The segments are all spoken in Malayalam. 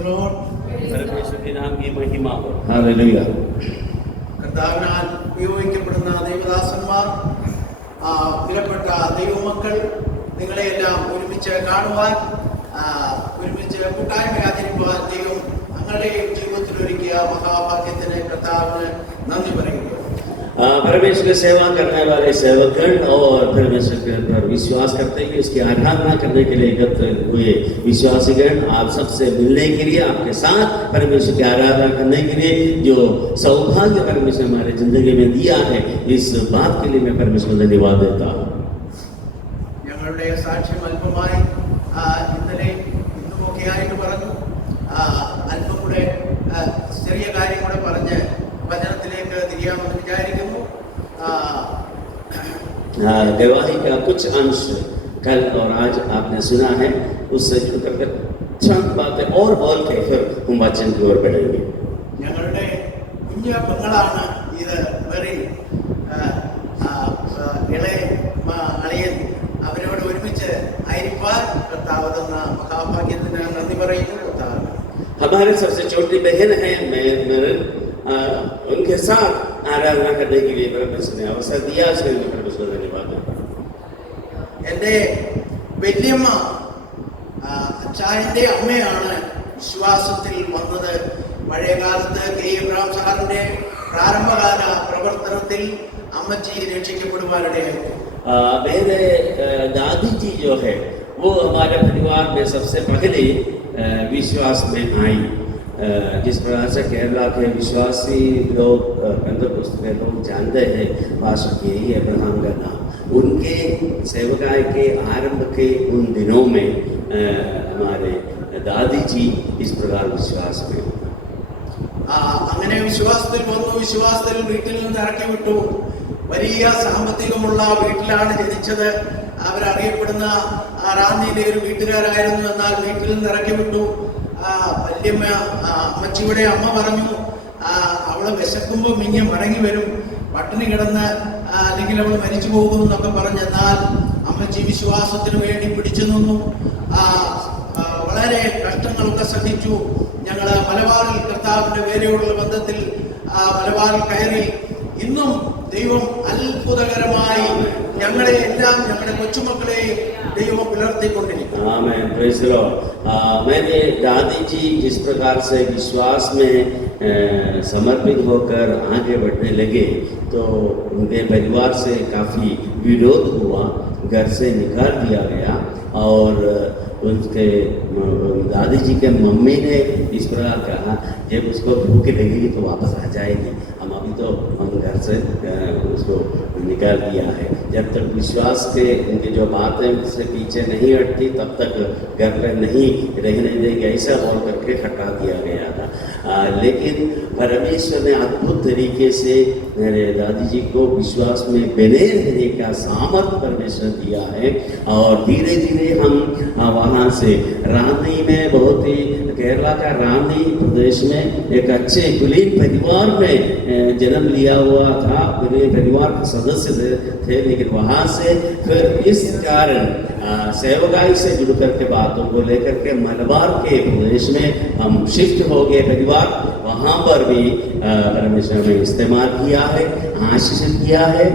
the Lord. परमेश्वर के नाम की महिमा हो। Hallelujah. കർത്താവിനാൽ ഉപയോഗിക്കപ്പെടുന്ന ദൈവദാസന്മാർ, വിലപ്പെട്ട ദൈവമക്കൾ, നിങ്ങളെയെല്ലാം ഒരുമിച്ച് കാണുവാൻ, ഒരുമിച്ച് കൂട്ടായ്മ ആചരിക്കുവാൻ ദൈവം ഞങ്ങളുടെയും ജീവിതത്തിൽ ഒരുക്കിയ മഹാഭാഗ്യത്തിന് കർത്താവിന് നന്ദി പറയുന്നു. परमेश्वर की सेवा करने वाले सेवकगण और परमेश्वर के पर विश्वास करते हुए उसकी आराधना करने के लिए एकत्र हुए विश्वासीगण, आप सबसे मिलने के लिए, आपके साथ परमेश्वर की आराधना करने के लिए जो सौभाग्य परमेश्वर हमारे जिंदगी में दिया है, इस बात के लिए मैं परमेश्वर को धन्यवाद देता हूँ। ഞങ്ങളുടെ സാക്ഷ്യം അല്പമായി ഇന്നലെ ഇന്നുമൊക്കെ ആയിട്ട് പറഞ്ഞു. അല്പം കൂടെ ചെറിയ കാര്യം കൂടെ പറഞ്ഞ് വചനത്തിലേക്ക് തിരിയാമെന്ന് വിചാരിക്കുന്നു. गवाही का कुछ अंश कल और आज आपने सुना है, उससे जुड़कर चंद बातें और बोल के फिर हम वचन की ओर बढ़ेंगे। ഞങ്ങളുടെ കുഞ്ഞു പെങ്ങളാണ് ഇത്. വെറി ഇളയ അളിയൻ, അവരോട് ഒരുമിച്ച് ആയിരിക്കാൻ കർത്താവ് തന്ന മഹാഭാഗ്യത്തിന് നന്ദി പറയുന്നു. കർത്താവ് हमारे सबसे छोटी बहन है, मैं उनके साथ आराधना करने के लिए परमेश्वर ने अवसर दिया, उसके लिए परमेश्वर का धन्यवाद देता हूं। എൻ്റെ വല്യമ്മ അച്ചായൻ്റെ അമ്മയാണ് വിശ്വാസത്തിൽ വന്നത്. പഴയകാലത്ത് കെ ഇബ്രാഹിം സാറിൻ്റെ പ്രാരംഭകാല പ്രവർത്തനത്തിൽ അമ്മച്ചി രക്ഷിക്കപ്പെടുവാനിടയായി. मेरे दादी जी जो है वो हमारे परिवार में सबसे पहले विश्वास में आई। जिस प्रकार से केरला के विश्वासी लोग, पेंटेकोस्ट के लोग जानते हैं पास्टर के ही अब्राहम का नाम, उनके सेवकाई के आरंभ के उन दिनों में हमारे दादी जी इस प्रकार विश्वास में അങ്ങനെ വിശ്വാസത്തിൽ വന്നു. വിശ്വാസത്തിൽ വീട്ടിൽ നിന്ന് ഇറക്കി വിട്ടു. വലിയ സാമ്പത്തികമുള്ള വീട്ടിലാണ് ജനിച്ചത്. അവരറിയപ്പെടുന്ന റാന്നിയിലെ ഒരു വീട്ടുകാരായിരുന്നു. എന്നാൽ വീട്ടിൽ നിന്ന് ഇറക്കി വിട്ടു. വല്യമ്മ അമ്മച്ചിയുടെ അമ്മ പറഞ്ഞു, അവള് വിശക്കുമ്പോൾ മിഞ്ഞ് മടങ്ങി വരും, പട്ടിണി കിടന്ന് അല്ലെങ്കിൽ അവൾ മരിച്ചു പോകും എന്നൊക്കെ പറഞ്ഞെന്നാൽ അമ്മച്ചി വിശ്വാസത്തിന് വേണ്ടി പിടിച്ചു നിന്നു. വളരെ കഷ്ടങ്ങളൊക്കെ സഹിച്ചു. ഞങ്ങൾ മലബാറിൽ കർത്താവിൻ്റെ വേലയോടുള്ള ബന്ധത്തിൽ മലബാറിൽ കയറി. ഇന്നും ദൈവം അത്ഭുതകരമായി ഞങ്ങളെ എല്ലാം, ഞങ്ങളുടെ കൊച്ചുമക്കളെയും ദൈവം പുലർത്തിക്കൊണ്ടിരിക്കും. आमेन, प्रेज़ द लॉर्ड। मैंने दादी जी जिस प्रकार से विश्वास में समर्पित होकर आगे बढ़ने लगे तो उनके परिवार से काफ़ी विरोध हुआ, घर से निकाल दिया गया और उनके दादी जी के मम्मी ने इस प्रकार कहा, जब उसको भूख लगेगी तो वापस आ जाएगी, हम अभी तो हम घर से उसको निकाल दिया है। जब तक विश्वास के उनकी जो बातें उससे पीछे नहीं हटती तब तक घर पर नहीं रहने देंगे, ऐसा बोल करके हटा दिया गया था। लेकिन परमेश्वर ने अद्भुत तरीके से मेरे दादी जी को विश्वास में बने रहने का सामर्थ्य परमेश्वर दिया है और धीरे धीरे हम वहाँ से रानी में, बहुत ही केरला का रानी प्रदेश में एक अच्छे कुलीन परिवार में जन्म लिया हुआ था। मेरे परिवार के सदस्य थे, लेकिन वहाँ से फिर इस कारण सेवकाई से जुड़ करके बातों को लेकर के मलबार के प्रदेश में हम शिफ्ट हो गए परिवार। वहाँ पर भी परमेश्वर ने इस्तेमाल किया है, आशीषित किया है।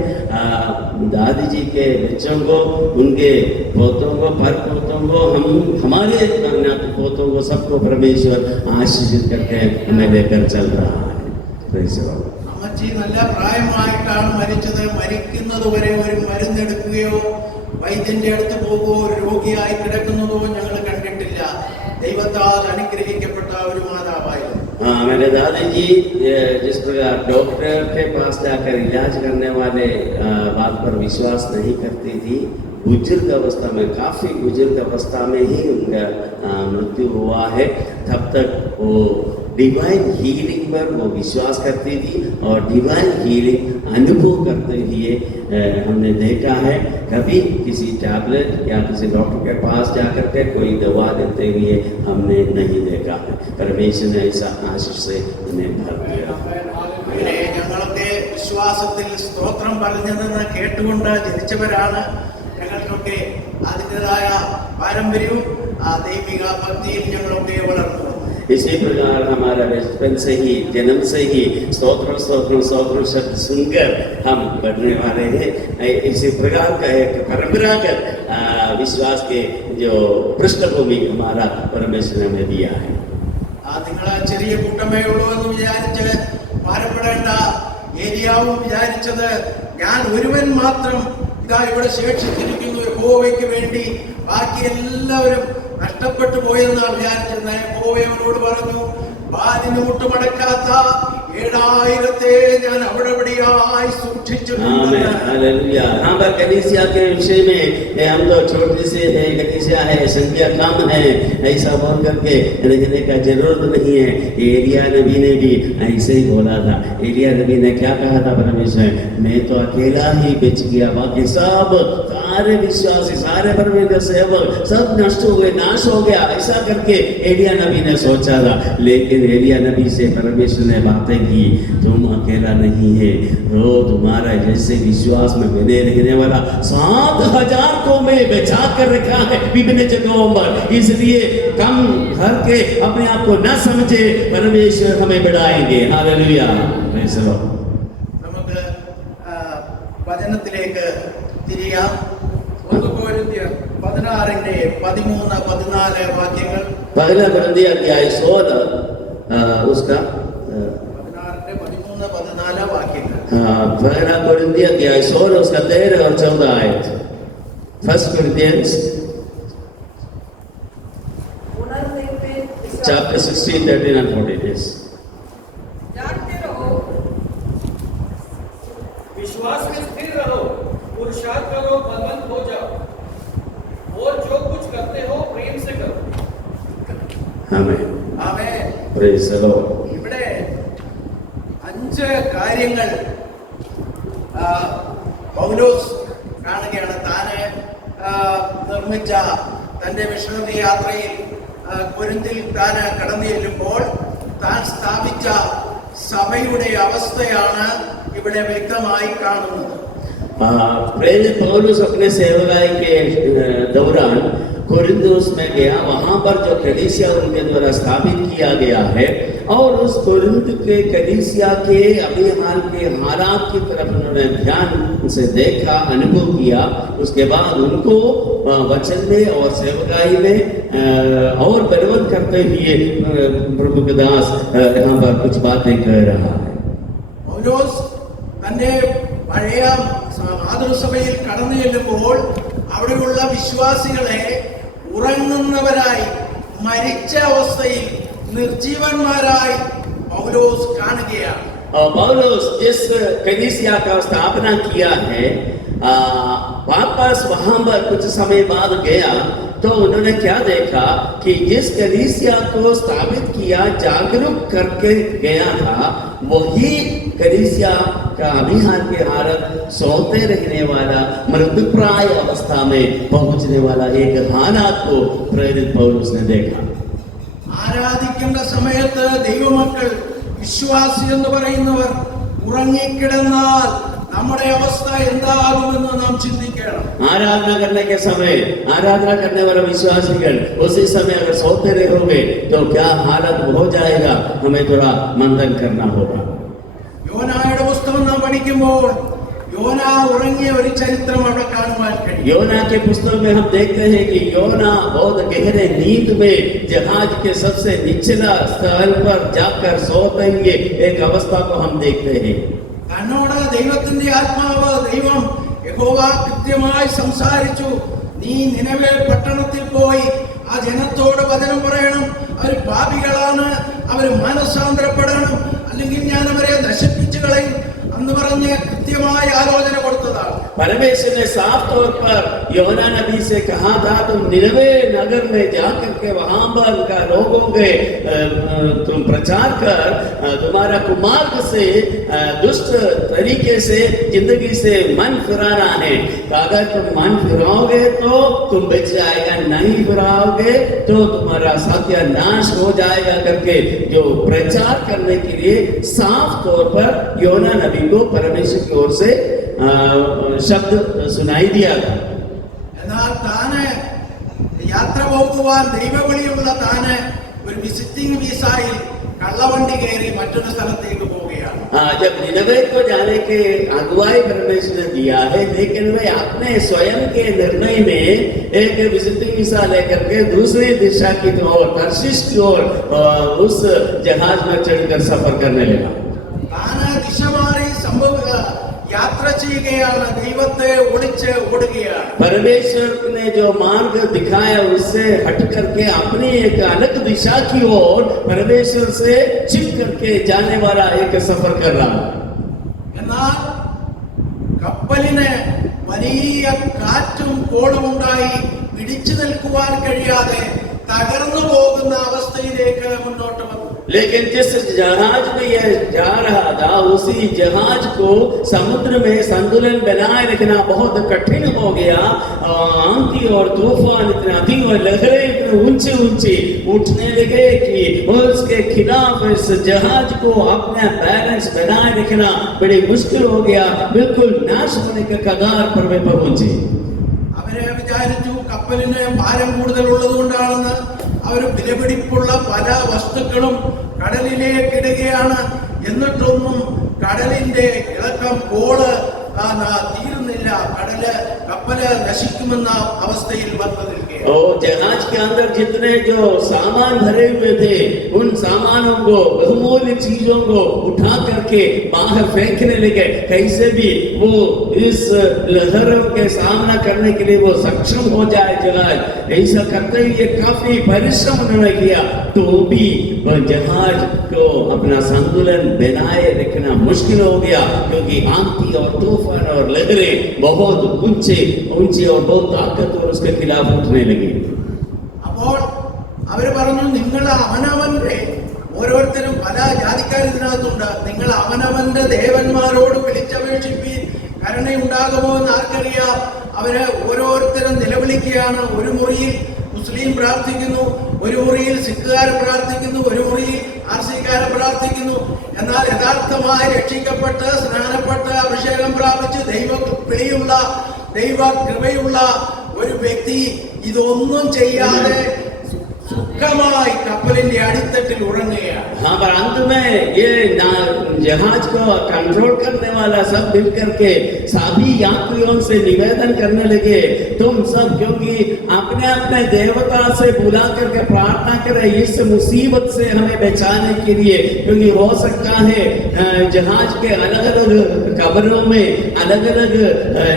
दादी जी के बच्चों को, उनके पोतों को, पर पोतों को, हम हमारे पोतों को, सबको परमेश्वर आशीषित करके हमें लेकर चल रहा है। അമ്മച്ചി നല്ല പ്രായമായിട്ടാണ് മരിച്ചത്. മരിക്കുന്നതുവരെ ഒരു മരുന്നെടുക്കുകയോ വൈദ്യന്റെ അടുത്ത് പോകുകയോ രോഗിയായി കിടക്കുന്നതോ ഞങ്ങൾ കണ്ടിട്ടില്ല. ദൈവത്താൽ അനുഗ്രഹിക്കപ്പെട്ട ഒരു മാതാവായിരുന്നു. मेरे दादी जी जिस प्रकार डॉक्टर के पास जाकर इलाज करने वाले बात पर विश्वास नहीं करती थी, बुजुर्ग अवस्था में, काफ़ी बुजुर्ग अवस्था में ही उनका मृत्यु हुआ है। तब तक वो डिवाइन हीलिंग पर वो विश्वास करती थी और डिवाइन हीलिंग अनुभव करते हुए हमने देखा है। कभी किसी टैबलेट या किसी डॉक्टर के पास जाकर के कोई दवा देते हुए हमने नहीं देखा है। परमेश्वर ने ऐसा आशीष से उन्हें भर दिया। ഞങ്ങളൊക്കെ വിശ്വാസത്തിൽ സ്തോത്രം പറഞ്ഞതെന്ന് കേട്ടുകൊണ്ട് ജനിച്ചവരാണ്. ഞങ്ങൾക്കൊക്കെ അതിൻ്റെതായ പാരമ്പര്യവും ദൈവിക ഭക്തിയിൽ ഞങ്ങളൊക്കെ വളർന്നു. इसी प्रकार हमारा बचपन से ही, जन्म से ही स्तोत्र स्तोत्र स्तोत्र शब्द सुनकर हम बढ़ने वाले हैं। इसी प्रकार का एक परंपरागत विश्वास के जो पृष्ठभूमि हमारा परमेश्वर ने दिया है। നിങ്ങൾ ചെറിയ കൂട്ടമേ ഉള്ളൂ എന്ന് വിചാരിച്ച് ഭാരപ്പെടേണ്ട. ഏലിയാവും വിചാരിച്ചത് ഞാൻ ഒരുവൻ മാത്രം ഇതാ ഇവിടെ ശേഷിച്ചിരിക്കുന്നു യഹോവയ്ക്ക് വേണ്ടി, ബാക്കി എല്ലാവരും നഷ്ടപ്പെട്ടു പോയെന്നാണ് വിചാരിച്ചിരുന്നത്. യഹോവ അവനോട് പറഞ്ഞു, ബാലിന് മുട്ടുമടക്കാത്ത 7000 ഞാൻ അവിടെ ഇവിടെയായി സൂക്ഷിച്ചിട്ടുണ്ട്. यहाँ पर कलीसिया के विषय में हम तो छोटी सी है कलीसिया है, संख्या कम है, ऐसा बोल करके लिखने का जरूरत नहीं है। एलिया नबी ने भी ऐसे ही बोला था। एलिया नबी ने क्या कहा था? परमेश्वर मैं तो अकेला ही बच गया, बाकी सब सारे विश्वासी, सारे परमेश्वर सेवक सब नष्ट हो गए, नाश हो गया, ऐसा करके एलिया नबी ने सोचा था। लेकिन एलिया नबी से परमेश्वर ने बातें की, तुम अकेला नहीं है, वो तुम्हारा जैसे विश्वास में बने रहने वाला 7000 को मैं बचा कर रखा है विभिन्न जगहों पर। इसलिए कम घर के अपने आप को न समझे, परमेश्वर हमें बढ़ाएंगे। हालेलुया। നമുക്ക് വചനത്തിലേക്ക് തിരിയാം. 1 കൊരിന്ത്യർ 16-13-14 വാക്യങ്ങൾ. पहला कोरिन्थियों अध्याय 16 उसका 16-13-14 വാക്യങ്ങൾ. पहला कोरिन्थियों अध्याय 16 उसका 13 और 14 आयत. First Corinthians chapter 16, 13 and 14 is. जागते रहो, विश्वास में स्थिर रहो, पुरुषार्थ करो, बलवंत हो जाओ, और जो कुछ करते हो प्रेम से करो. Amen. Amen. Praise the Lord. ഇവിടെ 5 കാര്യങ്ങൾ പൗലോസ് കാണുകയാണ്. താന് നിർമ്മിച്ച തന്റെ മിഷണറി യാത്രയിൽ കൊരിന്തിൽ താൻ കടന്നു ചെല്ലുമ്പോൾ താൻ സ്ഥാപിച്ച സഭയുടെ അവസ്ഥയാണ് ഇവിടെ വ്യക്തമായി കാണുന്നത്. प्रेरित पौलुस अपने सेवकाई के दौरान कोरिन्थुस में गया, वहां पर जो कलीसिया उनके द्वारा स्थापित किया गया है और उस कोरिन्थ के कलीसिया के अभी हाल के हालात की तरफ उन्होंने ध्यान से देखा, अनुभव किया। उसके बाद उनको वचन में और सेवकाई में और बलवंत करते हुए प्रभु के दास यहाँ पर कुछ बातें कह रहा है। പൗലോസ് തന്റെ പഴയ മാതൃസഭയിൽ കടന്നു ചെല്ലുമ്പോൾ അവിടെയുള്ള വിശ്വാസികളെ ഉറങ്ങുന്നവരായി, മരിച്ച അവസ്ഥയിൽ നിർജീവന്മാരായി പൗലോസ് കാണുകയാണ്. पौलुस जिस कलीसिया का स्थापना किया है, वापस वहां पर कुछ समय बाद गया तो उन्होंने क्या देखा कि जिस कलीसिया को स्थापित किया, जागरूक करके गया था, वही कलीसिया का अभी हाल के हालत सोते रहने वाला, मृतप्राय अवस्था में पहुंचने वाला एक हालात को प्रेरित पौलुस ने देखा। ആരാധിക്കേണ്ട സമയത്ത് ദൈവമക്കൾ, വിശ്വാസി എന്ന് പറയുന്നവർ ഉറങ്ങിക്കിടന്നാൽ നമ്മുടെ അവസ്ഥ എന്താകുമെന്ന് നാം ചിന്തിക്കണം. आराधना करने के समय आराधना करने वाले विश्वासीगण उसी समय अगर सोते रहोगे तो क्या हालत हो जाएगा, हमें थोड़ा मंथन करना होगा। യോനായുടെ പുസ്തകം നാം പഠിക്കുമ്പോൾ യോന ഉറങ്ങിയ ഒരു ചരിത്രം അവിടെ കാണുവാൻ കഴിയും. योना के पुस्तक में हम देखते हैं कि योना बहुत गहरे नींद में जहाज के सबसे निचला स्थल पर जाकर सोते हुए एक अवस्था को हम देखते हैं। തന്നോട് ദൈവത്തിന്റെ ആത്മാവ്, ദൈവം യഹോവ കൃത്യമായി സംസാരിച്ചു. നീ നിനവേ പട്ടണത്തിൽ പോയി ആ ജനത്തോട് വചനം പറയണം, അവർ പാപികളാണ്, അവർ മനസ്സാന്തരപ്പെടണം, അല്ലെങ്കിൽ ഞാൻ അവരെ നശിപ്പിച്ചു കളയും എന്ന് പറഞ്ഞ് കൃത്യമായ ആലോചന കൊടുത്തതാണ്. परमेश्वर ने साफ तौर पर योना नबी से कहा था, तुम निनवे नगर में जाकर के वहां पर उनका लोगों के तुम प्रचार कर, तुम्हारा कुमार्ग से दुष्ट तरीके से जिंदगी से मन फिराना है। अगर तुम मन फिराओगे तो तुम बच जाएगा, नहीं फिराओगे तो तुम्हारा सत्यानाश हो जाएगा करके जो प्रचार करने के लिए साफ तौर पर योना नबी को परमेश्वर की ओर से शब्द सुनाई दिया था। എന്നാൽ താന് യാത്ര പോകുവാൻ ദൈവവിളിയുള്ള താന് ഒരു വിസിറ്റിംഗ് വിസയിൽ കള്ളവണ്ടി കയറി മറ്റൊരു സ്ഥലത്തേക്ക് പോവുകയാണ്. जब निनवे को जाने के अगुवाई परमेश्वर ने दिया है, लेकिन वे अपने स्वयं के निर्णय में एक विजिटिंग वीसा लेकर के दूसरी दिशा की ओर, तर्शीश की ओर उस जहाज में चढ़कर सफर करने लगा. താന് ദിശ മാറി യാത്ര ചെയ്യുകയാണ്, ദൈവത്തെ ഒളിച്ച് ഓടുകയാണ്. परमेश्वर ने जो मार्ग दिखाया उससे हट करके अपनी एक अलग दिशा की ओर परमेश्वर से छिप करके जाने वाला एक सफर कर रहा. എന്നാൽ കപ്പലിന് വലിയ കാറ്റും കോളും ഉണ്ടായി പിടിച്ചു നിൽക്കുവാൻ കഴിയാതെ തകർന്നു പോകുന്ന അവസ്ഥയിലേക്ക് മുന്നോട്ട് വന്നു. लेकिन जिस जहाज में यह जा रहा था, उसी जहाज को समुद्र में संतुलन बनाए रखना बहुत कठिन हो गया. आंधी और तूफान इतने अधिक और लहरें इतने ऊंचे ऊंचे उठने लगे कि उसके खिलाफ इस जहाज को अपना बैलेंस बनाए रखना बड़ी मुश्किल हो गया. बिल्कुल नाश होने के कगार पर वे पहुंचे. അവരെ വിചാരിച്ചു കപ്പലിന് ഭാരം കൂടുതൽ ഉള്ളതുകൊണ്ടാണെന്ന്. അവർ വിലപിടിപ്പുള്ള പല വസ്തുക്കളും കടലിലേക്ക് ഇടുകയാണ്. എന്നിട്ടൊന്നും കടലിന്റെ ഇളക്കം കോള് തീരുന്നില്ല. കപ്പല് നശിക്കുമെന്ന അവസ്ഥയിൽ വന്നു നിൽക്കുകയാണ്. जहाज के अंदर जितने जो सामान भरे हुए थे, उन सामानों को, बहुमूल्य चीजों को उठा करके बाहर फेंकने लगे. कैसे भी वो इस लहरों के सामना करने के लिए वो सक्षम हो जाए जहाज. ऐसा करते हुए काफी परिश्रम उन्होंने किया, तो भी वह जहाज को अपना संतुलन बनाए रखना मुश्किल हो गया, क्योंकि आंधी और तूफान और लहरें बहुत ऊंचे और बहुत ताकतवर उसके खिलाफ उठने लगी. അപ്പോൾ അവര് പറഞ്ഞു, നിങ്ങൾ അവനവന്റെ, ഓരോരുത്തരും പല ജാതിക്കാർ ഇതിനകത്തുണ്ട്, നിങ്ങൾ അവനവന്റെ ദേവന്മാരോട് വിളിച്ചപേക്ഷിപ്പീൻ, കരുണയുണ്ടാകുമോ എന്ന് ആർക്കറിയാം. അവര് ഓരോരുത്തരും നിലവിളിക്കുകയാണ്. ഒരു മുറിയിൽ മുസ്ലിം പ്രാർത്ഥിക്കുന്നു, ഒരു മുറിയിൽ സിഖുകാർ പ്രാർത്ഥിക്കുന്നു, ഒരു മുറിയിൽ ആർസിക്കാർ പ്രാർത്ഥിക്കുന്നു. എന്നാൽ യഥാർത്ഥമായി രക്ഷിക്കപ്പെട്ട് സ്നാനപ്പെട്ട് അഭിഷേകം പ്രാപിച്ച് ദൈവ കൃപയുള്ള ഒരു വ്യക്തി ഇതൊന്നും ചെയ്യാതെ सुखमाई कपलिന്റെ अड़ितट्टिल उड़ंगया. हाँ, पर अंत में ये जहाज को कंट्रोल करने वाला सब मिल करके सभी यात्रियों से निवेदन करने लगे, तुम सब क्योंकि अपने अपने देवता से बुला करके प्रार्थना करें इस मुसीबत से हमें बचाने के लिए, क्योंकि हो सकता है जहाज के अलग अलग कब्रों में अलग अलग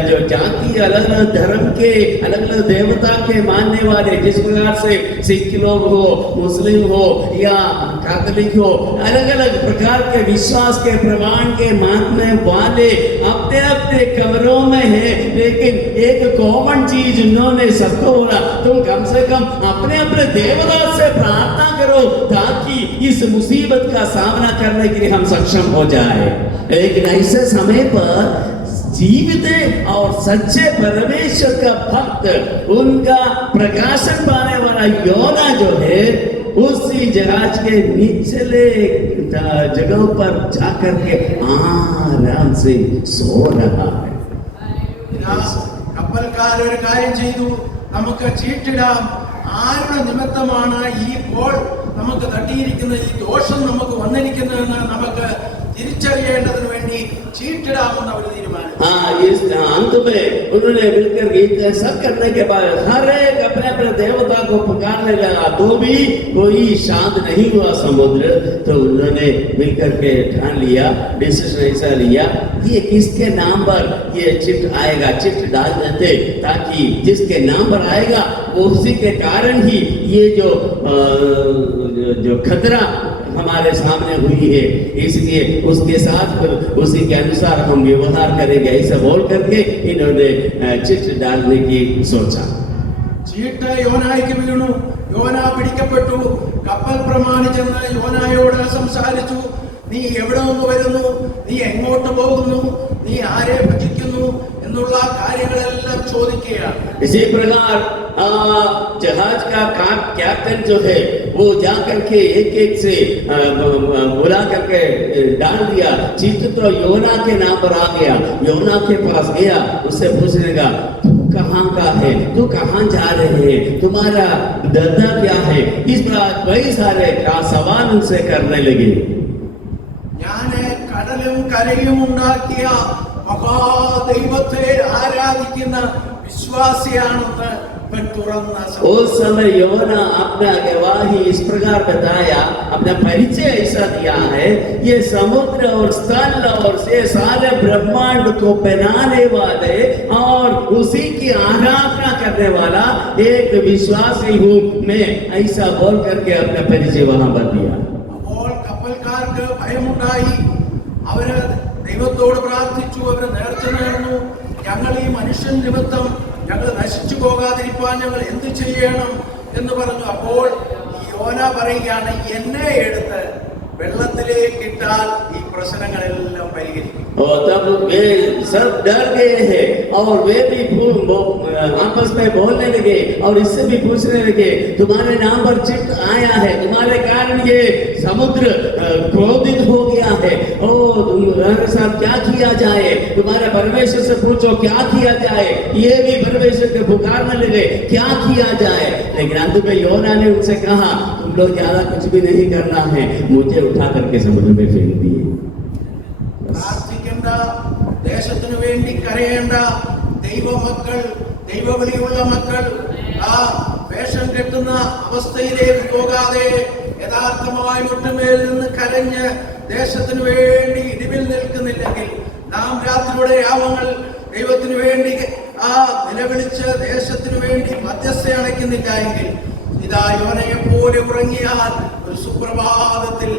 जो जाति, अलग अलग धर्म के, अलग अलग देवता के मानने वाले, जिस प्रकार से सिख लोग हो, मुस्लिम हो या कैथोलिक हो, अलग अलग प्रकार के विश्वास के प्रमाण के मानने वाले अपने अपने कब्रों में है. लेकिन एक कॉमन चीज उन्होंने सबको बोला, तुम कम से कम अपने अपने देवता से प्रार्थना करो ताकि इस मुसीबत का सामना करने के लिए हम सक्षम हो जाए. लेकिन ऐसे समय पर जीवित और सच्चे परमेश्वर का भक्त, उनका प्रकाशन पाने वाला योना जो है, उसी जहाज के निचले जगह पर जाकर के आराम से सो रहा है. കപ്പൽക്കാർ ഒരു കാര്യം ചെയ്തു, നമുക്ക് ചീട്ടിടാം. ആരുടെ നിമിത്തമാണ് ഇപ്പോൾ നമുക്ക് തട്ടിയിരിക്കുന്നത്, ഈ ദോഷം നമുക്ക് വന്നിരിക്കുന്നതെന്ന് നമുക്ക് തിരിച്ചറിയേണ്ടതിന് വേണ്ടി ചീട്ടിടാമെന്ന് അവർ തീരുമാനിച്ചു. हाँ, इस अंत में उन्होंने मिलकर गीत सब करने के बाद हर एक अपने अपने देवता को पुकारने लगा, तो भी कोई शांत नहीं हुआ समुद्र. तो उन्होंने मिलकर के ठान लिया, डिसीजन ऐसा लिया, ये किसके नाम पर ये चिट आएगा, चिट डाल देते, ताकि जिसके नाम पर आएगा उसी के कारण ही ये जो खतरा हमारे सामने हुई है, इसलिए उसके साथ फिर उसी के अनुसार हम व्यवहार करेंगे. ऐसा बोल करके इन्होंने चिट डालने की सोचा. ചീട്ട് യോനായ്ക്ക് വീണു. യോന പിടിക്കപ്പെട്ടു. കപ്പൽ പ്രമാണി ചെന്ന് യോനായോട് സംസാരിച്ചു, നീ എവിടെ നിന്ന് വരുന്നു, നീ എങ്ങോട്ട് പോകുന്നു, നീ ആരെ ഭജിക്കുന്നു എന്നുള്ള കാര്യങ്ങളെല്ലാം ചോദിക്കുകയാണ്. इसी प्रकार जहाज का कैप्टन जो है वो जाकर के एक से बुला करके डाल दिया. चित्त तो योना के नाम पर आ गया. योना के पास गया, उससे पूछने का, कहाँ का है, तू कहाँ जा रहे हैं, तुम्हारा धंधा क्या है, इस प्रकार कई सारे सवाल उनसे करने लगे। ഞാന് കടലും കരയും ഉണ്ടാക്കിയ മഹാദൈവത്തെ ആരാധിക്കുന്ന വിശ്വാസിയാണെന്ന് ഇവൻ തുറന്ന उस समय योना अपना गवाही इस प्रकार बताया, अपना परिचय ऐसा दिया है, ये समुद्र और स्थल और ये सारे ब्रह्मांड को बनाने वाले और उसी की आराधना करने वाला एक विश्वासी हूँ मैं, ऐसा बोल करके अपना परिचय वहां पर दिया। അപ്പോൾ കപ്പൽക്കാർക്ക് ഭയമുണ്ടായി. അവര് ദൈവത്തോട് പ്രാർത്ഥിച്ചു, അവര് നേർച്ച നേർന്നു, ഞങ്ങൾ ഈ മനുഷ്യൻ നിമിത്തം ഞങ്ങൾ നശിച്ചു പോകാതിരിക്കാൻ ഞങ്ങൾ എന്ത് ചെയ്യണം എന്ന് പറഞ്ഞു. അപ്പോൾ യോന പറയുകയാണ്, എന്നെ എടുത്ത് വെള്ളത്തിലേക്ക് ഇട്ടാൽ ഈ പ്രശ്നങ്ങളെല്ലാം പരിഹരിക്കും. और तब वे सब डर गए हैं और वे भी आपस में बोलने लगे और इससे भी पूछने लगे, तुम्हारे नाम पर चिट्ठ आया है, तुम्हारे कारण ये समुद्र क्रोधित हो गया है, ओ तुम्हारे साथ क्या किया जाए, तुम्हारे परमेश्वर से पूछो क्या किया जाए। ये भी परमेश्वर के पुकारने लगे क्या किया जाए, लेकिन अंत में योना ने उनसे कहा, तुम लोग ज्यादा कुछ भी नहीं करना है, मुझे उठा करके समुद्र में फेंक दिए। പ്രാർത്ഥിക്കേണ്ട, ദേശത്തിനു വേണ്ടി കരയേണ്ട ദൈവമക്കൾ, ദൈവവിളിയുള്ള മക്കൾ ആ വേഷം കെട്ടുന്ന അവസ്ഥയിലേക്ക് പോകാതെ യഥാർത്ഥമായി മുട്ടുമേൽ നിന്ന് കരഞ്ഞ് ദേശത്തിനു വേണ്ടി ഇടിവിൽ നിൽക്കുന്നില്ലെങ്കിൽ, നാം രാത്രിയുടെ യാമങ്ങൾ ദൈവത്തിനു വേണ്ടി ആ നിലവിളിച്ച് ദേശത്തിനു വേണ്ടി മധ്യസ്ഥ അണയ്ക്കുന്നില്ല എങ്കിൽ, ഇതാ യോനയെ പോലെ ഉറങ്ങിയാൽ ഒരു സുപ്രഭാതത്തിൽ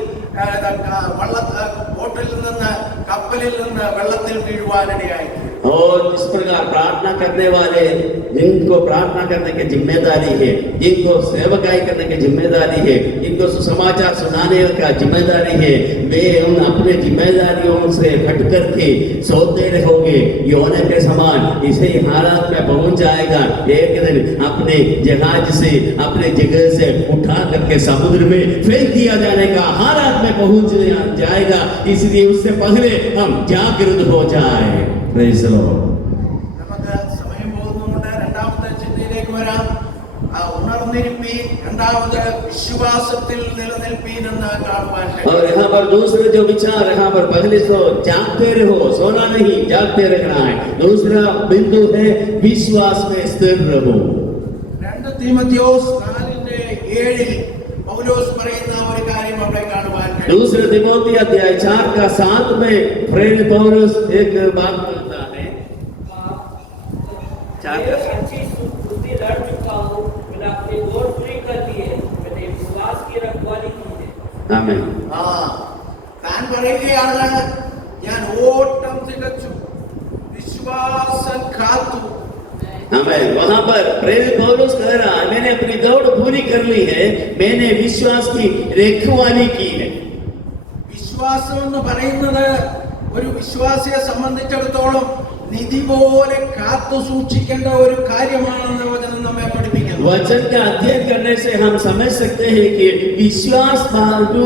ബോട്ടിൽ നിന്ന് കപ്പലിൽ നിന്ന് വെള്ളത്തിൽ വീഴുവാനിടയായി. और इस प्रकार प्रार्थना करने वाले, जिनको प्रार्थना करने की जिम्मेदारी है, जिनको सेवकाई करने की जिम्मेदारी है, जिनको सुसमाचार सुनाने का जिम्मेदारी है, वे उन अपने जिम्मेदारियों से हट करके सोते रहोगे योना के समान इसी हालात में पहुंच जाएगा। एक दिन अपने जहाज से, अपने जगह से उठा करके समुद्र में फेंक दिया जाने का हालात में पहुंच जाएगा। इसलिए उससे पहले हम जागृत हो जाए। Praise the Lord. നമുക്ക് സമയം പോകുന്നതുകൊണ്ട് രണ്ടാമത്തെ ചിന്തയിലേക്ക് വരാം. ഉണർന്നിരിപ്പീൻ, രണ്ടാമത് വിശ്വാസത്തിൽ നിലനിൽപ്പീൻ എന്ന് കാണുവാൻ കഴിയും. और यहाँ पर दूसरा जो विचार, यहाँ पर पहले तो जागते रहो, सोना नहीं, जागते रहना है। दूसरा बिंदु है विश्वास में स्थिर रहो। 2 തീമോഥെയോസ് 4:7 പൗലോസ് പറയുന്ന ഒരു കാര്യം അവിടെ കാണുവാൻ കഴിയും. दूसरे तिमोथी अध्याय 4:7 में प्रेरित पौलुस एक बात बोलता है। अच्छी बुद्धि लड़ चुका हूँ, मैंने अपनी दौड़ पूरी कर दी है, मैंने विश्वास की रखवाली की है। आमीन। താൻ പറയുകയാണ്, ഞാൻ ഓട്ടം തികച്ചു, വിശ്വാസം കാത്തു. आमीन। वहां पर प्रेरित पौलुस कह रहा है, मैंने अपनी दौड़ पूरी कर ली है, मैंने विश्वास की रखवाली की है। വിശ്വാസം എന്ന് പറയുന്നത് ഒരു വിശ്വാസിയെ സംബന്ധിച്ചിടത്തോളം നിധി പോലെ കാത്തു സൂക്ഷിക്കേണ്ട ഒരു കാര്യമാണെന്ന് വചനം നമ്മെ പഠിപ്പിക്കുന്നു. वचन का अध्ययन करने से हम समझ सकते हैं कि विश्वास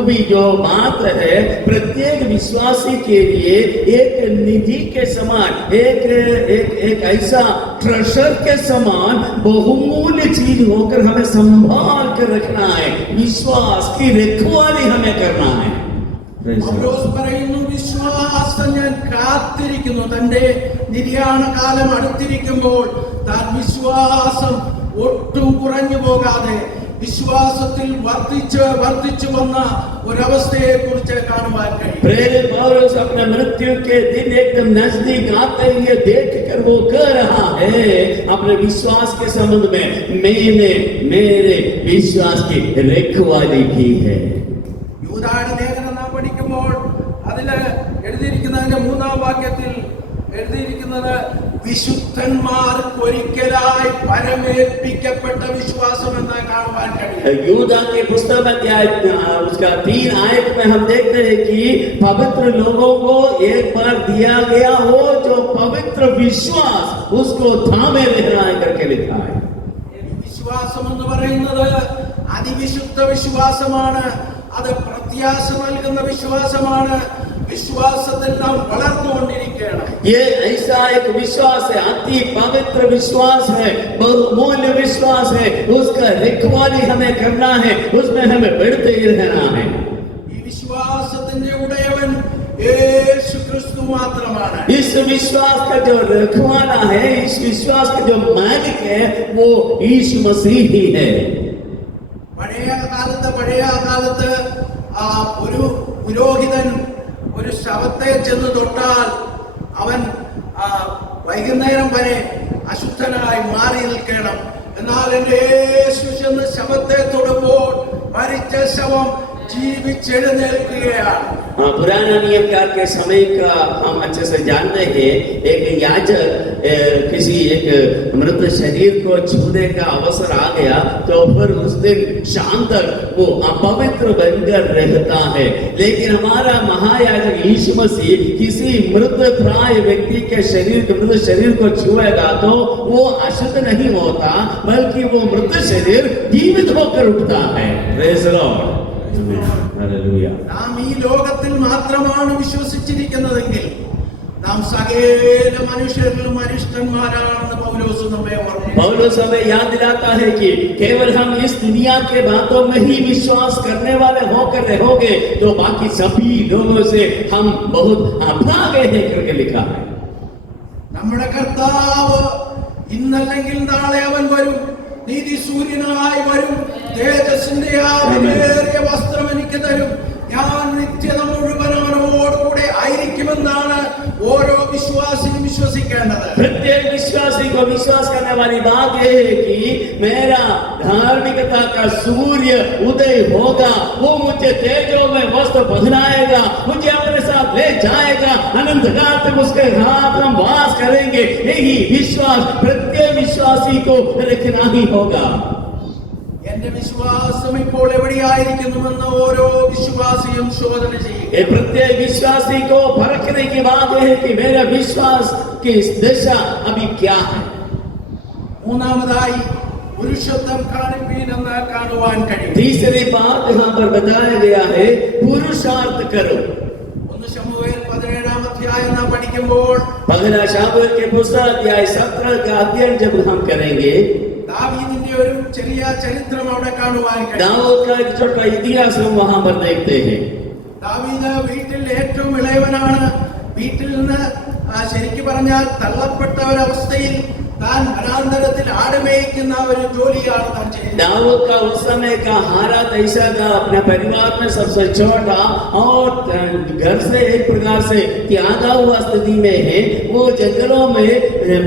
भी जो बात है, प्रत्येक विश्वासी के लिए एक निधि के समान, एक ऐसा ट्रेजर के समान बहुमूल्य चीज होकर हमें संभाल कर रखना है। विश्वास की रखवाली हमें करना है। പൗലോസ് പറയുന്നു, വിശ്വാസം ഞാൻ കാത്തിരിക്കുന്നു. തന്റെ നിര്യാണ കാലം അടുത്തിരിക്കുമ്പോൾ താൻ വിശ്വാസം ഒട്ടും കുറഞ്ഞു പോകാതെ വിശ്വാസത്തിൽ വർദ്ധിച്ചു വന്ന ഒരവസ്ഥയെ കുറിച്ച് കാണുവാൻ കഴിയും. प्रेरित पौलुस अपने मृत्यु के दिन एकदम नजदीक आते हुए देखकर वो कह रहा है अपने विश्वास के संबंध में, मैंने मेरे विश्वास की रखवाली की है। യൂദായുടെ ലേഖനം നാം പഠിക്കുമ്പോൾ അതില് എഴുതിയിരിക്കുന്നതിന്റെ 3-ാം വാക്യത്തിൽ എഴുതിയിരിക്കുന്നത്, വിശുദ്ധന്മാർക്ക് ഒരിക്കലായി പരമേൽപ്പിക്കപ്പെട്ട വിശ്വാസം എന്ന് കാണുവാൻ കഴിയും. यूदा के पुस्तक अध्याय उसका 3 आयत में हम देखते हैं कि पवित्र लोगों को एक बार दिया गया वो जो पवित्र विश्वास, उसको थामे रहना है करके लिखा है। വിശ്വാസം എന്ന് പറയുന്നത് അതിവിശുദ്ധ വിശ്വാസമാണ്. അത് പ്രത്യാശ നൽകുന്ന വിശ്വാസമാണ്. വിശ്വാസത്തിൽ നാം വളർന്നുകൊണ്ടിരിക്കും. സൂക്ഷിക്കണം. ये ऐसा एक विश्वास है, अति पवित्र विश्वास है, बहुमूल्य विश्वास है. उसका रखवाली हमें करना है, उसमें हमें बढ़ते ही रहना है. ഈ വിശ്വാസത്തിന്റെ ഉടയവൻ യേശു ക്രിസ്തു മാത്രമാണ്. इस विश्वास का जो रखवाला है, इस विश्वास का जो मालिक है, वो यीशु मसीह ही है. പഴയ കാലത്ത് ഒരു പുരോഹിതൻ ഒരു ശവത്തെ ചെന്ന് തൊട്ടാൽ അവൻ വൈകുന്നേരം വരെ അശുദ്ധനായി മാറി നിൽക്കണം. എന്നാൽ എൻ്റെ യേശു ചെന്ന് ശവത്തെ തൊടുമ്പോൾ മരിച്ച ശവം ജീവിച്ചെഴുന്നേൽക്കുകയാണ്. पुराना नियम काल के समय का हम अच्छे से जानते हैं. एक याजक किसी एक मृत शरीर को छूने का अवसर आ गया तो फिर उस दिन शाम तक वो अपवित्र बनकर रहता है. लेकिन हमारा महायाजक यीशु मसीह किसी मृत प्राय व्यक्ति के मृत शरीर को छुएगा तो वो अशुद्ध नहीं होता, बल्कि वो मृत शरीर जीवित होकर उठता है. Praise the Lord. നാം ഈ ലോകത്തിൽ മാത്രമാണ് വിശ്വസിച്ചിരിക്കുന്നതെങ്കിൽ നാം സകല മനുഷ്യരിലും അരിഷ്ടന്മാരാണെന്ന് പൗലോസ് നമ്മെ ഓർമ്മിപ്പിക്കുന്നു. पौलुस हमें याद दिलाता है कि केवल हम इस दुनिया के बातों में ही विश्वास करने वाले होकर रहोगे तो बाकी सभी लोगों से हम बहुत भागे हैं करके लिखा है. നമ്മുടെ കർത്താവ് ഇന്നല്ലെങ്കിൽ നാളെ അവൻ വരും, നീതി സൂര്യനായി വരും, തേജസ്സിന്റെ ആവിയേറിയ വസ്ത്രം എനിക്ക് തരും, ഞാൻ നിത്യത മുഴുവൻ അവനോടുകൂടെ ആയിരിക്കുമെന്നാണ് ഓരോ വിശ്വാസിയും വിശ്വസിക്കേണ്ടത്. प्रत्येक विश्वासी को विश्वास करने वाली बात यह है कि मेरा धार्मिकता का सूर्य उदय होगा, वो मुझे तेजों में वस्त्र पहनाएगा, मुझे अपने साथ ले जाएगा, अनंत काल तक उसके हाथ हम वास करेंगे. यही विश्वास प्रत्येक विश्वासी को रखना ही होगा. എന്റെ വിശ്വാസം ഇപ്പോൾ എവിടെയായിരിക്കുന്നുവെന്ന് ഓരോ വിശ്വാസിയും ശോധന ചെയ്യും. प्रत्येक विश्वासी को परखने की बात है कि मेरा विश्वास की दशा अभी क्या है. മൂന്നാമതായി പുരുഷത്വം കാണിപ്പീൻ എന്ന് കാണുവാൻ കഴിയും. तीसरी बात यहाँ पर बताया गया है, पुरुषार्थ करो. 1 ശമൂവേൽ 17-ാം അധ്യായം നാം പഠിക്കുമ്പോൾ पहला शामुएल के पुस्तक अध्याय 17 का अध्ययन जब हम करेंगे, ദാവീദിന്റെ ഒരു ചെറിയ ചരിത്രം അവിടെ കാണുവാൻ കഴിയും. दाऊद का एक छोटा इतिहास हम वहां पर देखते हैं. ദാവീദ് വീട്ടിൽ ഏറ്റവും ഇളയവനാണ്. വീട്ടിൽ നിന്ന് ശരിക്കും പറഞ്ഞാൽ തള്ളപ്പെട്ട ഒരവസ്ഥയിൽ താൻ വനാന്തരത്തിൽ ആടുമേയ്ക്കുന്ന ഒരു ജോലിയാണ് താൻ ചെയ്യുന്നത്. दाऊद का उस समय का हालात ऐसा था, अपने परिवार में सबसे छोटा और घर से एक प्रकार से त्यागा हुआ स्थिति में है. वो जंगलों में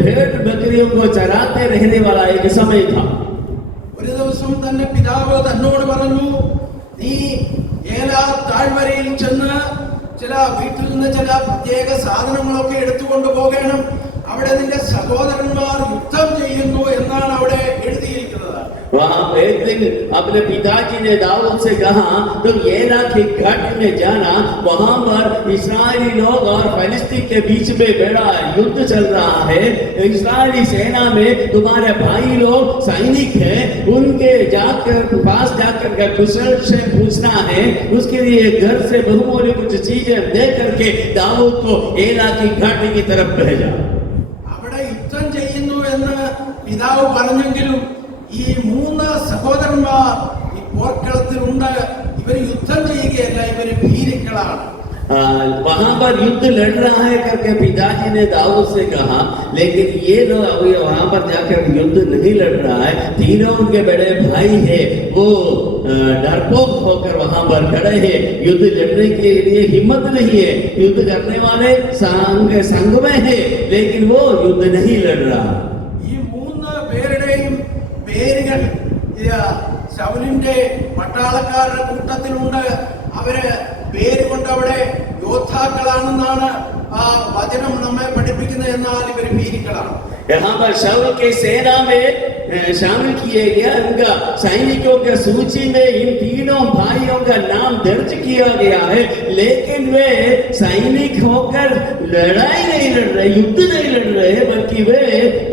भेड़ बकरियों को चराते रहने वाला एक समय था. ഒരു ദിവസം തന്റെ പിതാവ് തന്നോട് പറഞ്ഞു, നീ ഏലാ താഴ്വരയിൽ ചെന്ന് ചില വീട്ടിൽ നിന്ന് ചില പ്രത്യേക സാധനങ്ങളൊക്കെ എടുത്തുകൊണ്ട് പോകണം, അവിടെ നിന്റെ സഹോദരന്മാർ യുദ്ധം ചെയ്യുന്നു എന്നാണ് അവിടെ എഴുതിയിരിക്കുന്നത്. वहां एक दिन अपने पिताजी ने दाऊद से कहा, तुम एला के घाट में जाना, वहां पर इस्राएली लोग और फिलिस्ती के बीच में बड़ा युद्ध चल रहा है. इस्राएली सेना में तुम्हारे भाई लोग सैनिक हैं, उनके पास जाकर कुशल से पूछना है. उसके लिए घर से बहुमूल्य कुछ चीजें दे करके दाऊद को एला की घाटी की तरफ भेजा. അവിടെ യുദ്ധം ചെയ്യുന്നു എന്ന് പിതാവ് പറഞ്ഞെങ്കിലും ഈ 3 സഹോദരന്മാർ ഈ പോർക്കളത്തിലുണ്ട്. ഇവർ യുദ്ധം ചെയ്യുകയല്ല, ഇവർ ഭീരുക്കളാണ്. वहां पर युद्ध लड़ रहा है करके पिताजी ने दाऊद से कहा, लेकिन ये लोग अभी वहां पर जाकर युद्ध नहीं लड़ रहा है. तीनों उनके बड़े भाई हैं, वो डरपोक होकर वहां पर खड़े हैं. युद्ध लड़ने के लिए हिम्मत नहीं है. युद्ध करने वाले संग में है, लेकिन वो युद्ध नहीं लड़ रहा. ഈ 3 പേരുടെയും പേരുകൾ ശൗലിന്റെ പട്ടാളക്കാരുടെ കൂട്ടത്തിലുണ്ട്. അവര് പേരുകൊണ്ട് അവിടെ യോദ്ധാക്കളാണെന്നാണ് ആ വചനം നമ്മെ പഠിപ്പിക്കുന്നത്. എന്നാൽ ഇവർ ഭീരുക്കളാണ്. यहाँ पर शाऊल के सेना में शामिल किए गया, उनका सैनिकों के सूची में इन तीनों भाइयों का नाम दर्ज किया गया है, लेकिन वे सैनिक होकर लड़ाई नहीं लड़ रहे, युद्ध नहीं लड़ रहे, बल्कि वे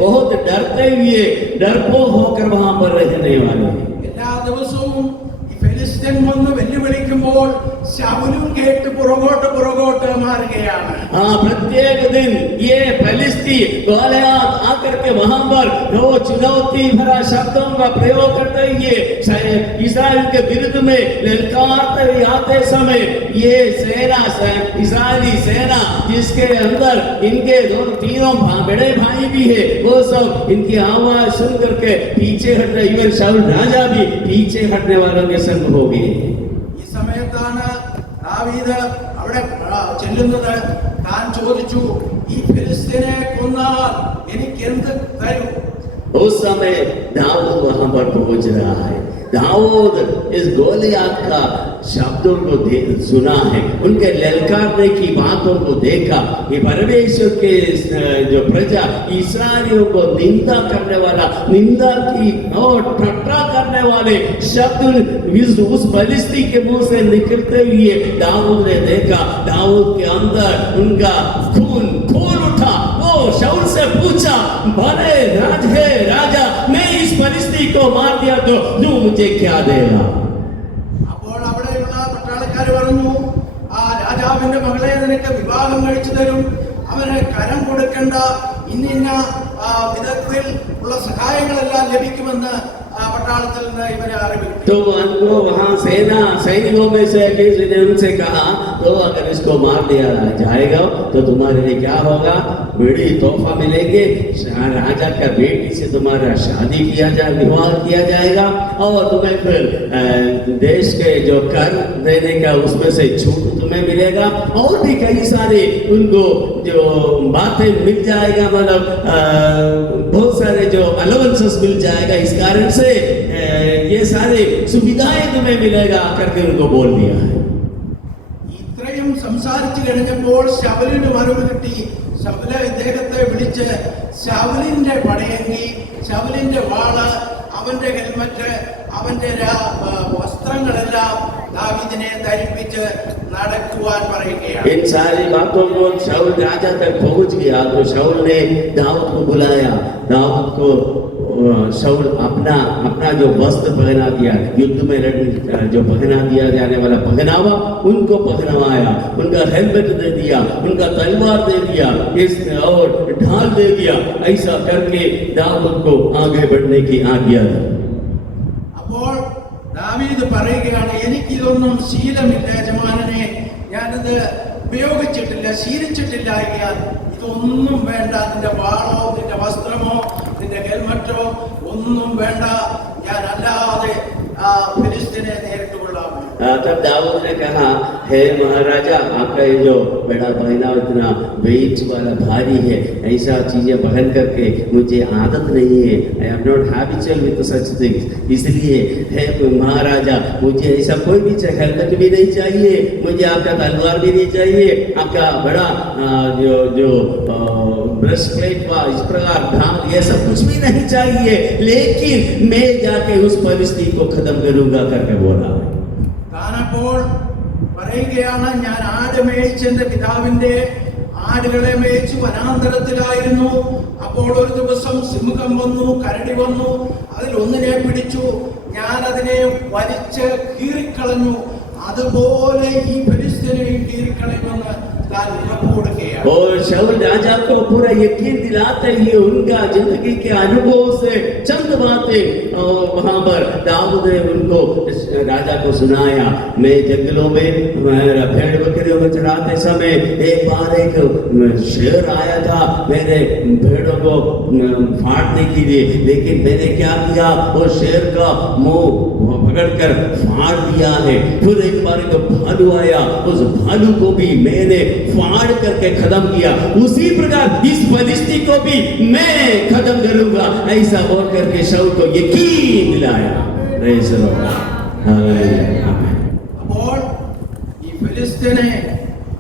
बहुत डरते हुए डरपोक होकर वहां पर रहने वाले हैं. എല്ലാ ദിവസവും ഈ ഫെലിസ്ത്യൻ വന്ന് വെല്ലുവിളിക്കുമ്പോൾ ശൗലും കേട്ട് പുറകോട്ട് മാറുകയാണ്. हाँ, प्रत्येक दिन ये फलिस्ती गोलियत आकर के वहां पर वो चुनौती भरा शब्दों का प्रयोग करते हुए इस्राएल के विरुद्ध में ललकारते हुए आते समय ये सेना इस्राएली सेना जिसके अंदर इनके तीनों बड़े भाई भी है, वो सब इनकी आवाज सुन करके पीछे हट रहे. इवन शाऊल राजा भी पीछे हटने वालों के संग हो गए. ഈ സമയത്താണ് ദാവീദ് അവിടെ ചെല്ലുന്നത്. താൻ ചോദിച്ചു, ഈ ഫിലിസ്തീനെ കൊന്നാൽ എനിക്ക് എന്ത് തരും? उस समय दाऊद वहां पर पहुंच रहा है. दाऊद इस गोलियत का शब्दों को सुना है, उनके ललकारने की बातों को देखा. ये परमेश्वर के जो प्रजा इस्राएलियों को निंदा करने वाला, निंदा की और ठट्टा करने वाले शब्द उस फलिस्ती के मुंह से निकलते हुए दाऊद ने देखा. दाऊद के अंदर उनका खून खोल उठा. वो शाऊल से पूछा, भले राजा, मैं इस फलिस्ती को मार दिया तो तू मुझे क्या देगा? അപ്പോൾ അവിടെയുള്ള പട്ടാളക്കാർ പറഞ്ഞു, ആ രാജാവിന്റെ മകളെ നിനക്ക് വിവാഹം കഴിച്ചു തരും, അവന് കരം കൊടുക്കേണ്ട, ഇന്ന വിധത്തിൽ ഉള്ള സഹായങ്ങളെല്ലാം ലഭിക്കുമെന്ന് पटालतल ने इवरे आरबी तो उनको वहां सैनिकों में से किसी ने उनसे कहा, तो अगर इसको मार दिया जाएगा तो तुम्हारे लिए क्या होगा? बड़ी तोहफा मिलेंगे, राजा का बेटी से तुम्हारा शादी विवाह किया जाएगा और तुम्हें फिर देश के जो कर देने का उसमें से छूट तुम्हें मिलेगा और भी कई सारे उनको जो बातें मिल जाएगा, मतलब बहुत सारे जो अलाउंसेस मिल जाएगा. इस कारण से ये सारे सुविधाएं तुम्हें मिलेगा करके उनको बोल दिया है. ഇത്രയും സംസാരിച്ചു കഴിഞ്ഞപ്പോൾ ശൗലിന് മറുപടി കിട്ടി. ശൗല് ഇദ്ദേഹത്തെ വിളിച്ച് ശൗലിന്റെ പടയങ്കി, ശൗലിന്റെ വാള്, അവന്റെ ഹെൽമറ്റ്, അവന്റെ വസ്ത്രങ്ങളെല്ലാം दावीदिने धरिपिച്ച് നടക്കുവാൻ പറയുകയാണ്. इन सारी बातों को शाऊल राजा तक पहुंच गया तो शाऊल ने दाऊद को बुलाया. दाऊद को शाऊल अपना जो वस्त्र पहना दिया, युद्ध में जो पहना दिया जाने वाला पहनावा उनको पहनाया, उनका हेलमेट दे दिया, उनका तलवार दे दिया और ढाल दे दिया. ऐसा करके दाऊद को आगे बढ़ने की आज्ञा दी. അപ്പോൾ ദാവീദ് പറയുകയാണ്, എനിക്കിതൊന്നും ശീലമില്ല യജമാനനെ, ഞാനത് ഉപയോഗിച്ചിട്ടില്ല, ശീലിച്ചിട്ടില്ല. ഇതൊന്നും വേണ്ട, നിന്റെ വാളോ നിന്റെ വസ്ത്രമോ നിന്റെ ഹെൽമറ്റോ ഒന്നും വേണ്ട, ഞാൻ അല്ലാതെ ഫിലിസ്തീനെ നേരിട്ട് കൊള്ളാം. तब दाऊद ने कहा, हे महाराजा, आपका ये जो बड़ा पहनावा इतना वेट वाला भारी है, ऐसा चीजें पहन करके मुझे आदत नहीं है. I am not habitual with such things. इसलिए हे महाराजा, मुझे ऐसा कोई भी हेलमेट भी नहीं चाहिए, मुझे आपका तलवार भी नहीं चाहिए, आपका बड़ा जो ब्रेस्ट प्लेट व इस प्रकार ढाल, ये सब कुछ भी नहीं चाहिए, लेकिन मैं जाके उस परिस्थिति को खत्म करूंगा करके बोला. താനപ്പോൾ പറയുകയാണ്, ഞാൻ ആട് മേയിച്ചെന്റെ പിതാവിന്റെ ആടുകളെ മേയിച്ചു വനാന്തരത്തിലായിരുന്നു. അപ്പോൾ ഒരു ദിവസം സിംഹം വന്നു, കരടി വന്നു, അതിൽ ഒന്നിനെ പിടിച്ചു, ഞാൻ അതിനെ വലിച്ച് കീറിക്കളഞ്ഞു. അതുപോലെ ഈ ഫിലിസ്തീനെയും കീറിക്കളയുമെന്ന് താൻ ഉറപ്പ് കൊടുക്കുകയാണ്. और शाऊल राजा को पूरा यकीन दिलाते हुए उनका जिंदगी के अनुभव से चंद बातें वहां पर दाऊद ने उनको राजा को सुनाया. मैं जंगलों में भेड़ बकरियों को चराते समय एक बार एक शेर आया था मेरे भेड़ों को फाड़ने के लिए, लेकिन मैंने क्या किया, वो शेर का मुंह पकड़कर फाड़ दिया है. फिर एक बार एक भालू आया, उस भालू को भी मैंने फाड़ करके खत्म किया. उसी प्रकार इस फलिस्ती को भी मैं खत्म करूंगा. ऐसा बोल करके शाऊल को यकीन दिलाया. Praise the Lord. हालेलुया. അപ്പോൾ ഈ ഫിലിസ്തീനെ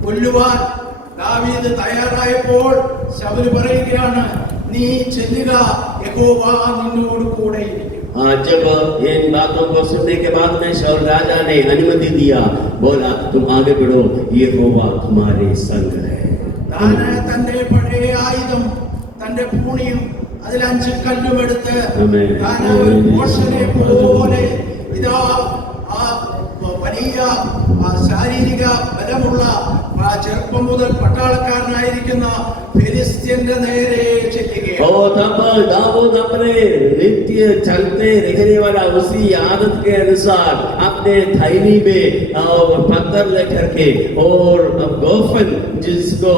കൊല്ലുവാൻ ദാവീദ് തയ്യാറായപ്പോൾ ശൗൽ പറയുകയാണ്, നീ ചെല്ലുക, യഹോവ നിന്നോട് കൂടെ ഇരിക്കും. जब इन बातों को सुनने के बाद में शाऊल राजा ने अनुमति दिया, बोला तुम आगे बढ़ो, यहोवा तुम्हारे संग है. താന് തന്റെ പഴയ ആയുധം, തന്റെ പൂണിയും അതിൽ 5 കല്ലും എടുത്ത് താൻ ഒരു മോശനെ പോലെ ഇതാ ആ വലിയ ശാരീരിക ചെറുപ്പം മുതൽ പട്ടാളക്കാരനായിരിക്കുന്ന ഫിലിസ്ത്യന്റെ നേരെ ചെല്ലുകയാണ്. और तब दाऊद अपने नित्य चलते रहने वाला उसी आदत के अनुसार अपने थैली में पत्थर लेकर के और गोफन जिसको